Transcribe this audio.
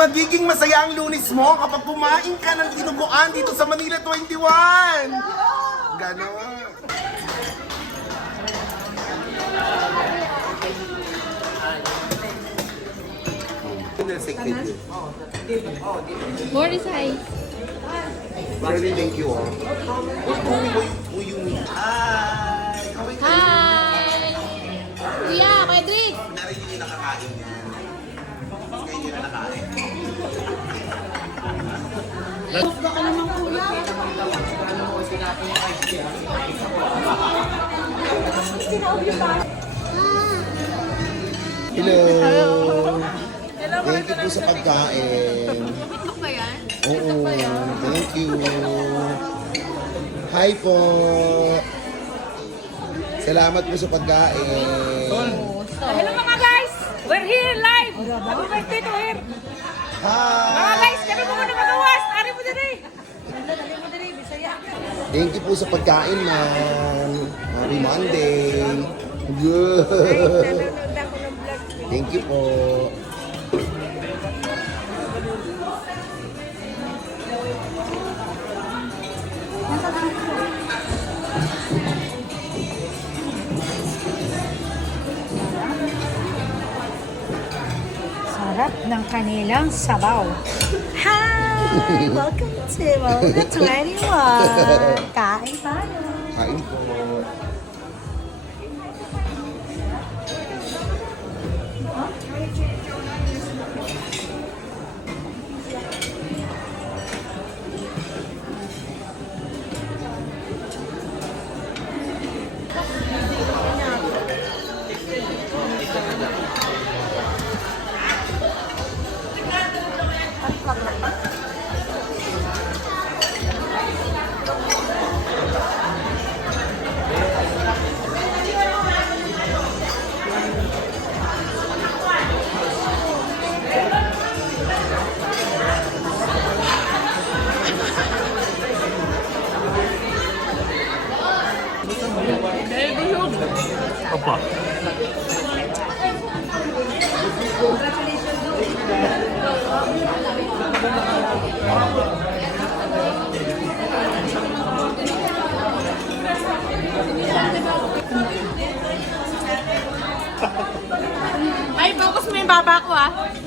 Magiging masaya ang Lunes mo kapag kumain ka ng dinuguan dito sa Manila 21. Ganon. More size. Really, thank you all. Hi! Kuya, may drink! Narinig niyo nakakain yan. Kayo nyo na nakain. Baka naman kuya. Hello! Thank you po sa pagkain. TikTok ba yan? Oo, thank you. Hi po! Salamat po sa pagkain. Hello mga guys! We're here live! Happy birthday to her! Mga Hi! guys, kami mo muna magawas! Ari mo din eh! Ari mo din eh, Bisaya! Thank you po sa pagkain, ma'am. Happy Monday. Good. Nanonood ako ng vlog. Thank you po. Sarap ng kanilang sabaw. Hi! Welcome to Mona 21! Kain tayo! Kain po. Apa? Ay, focus mo yung baba ko ah!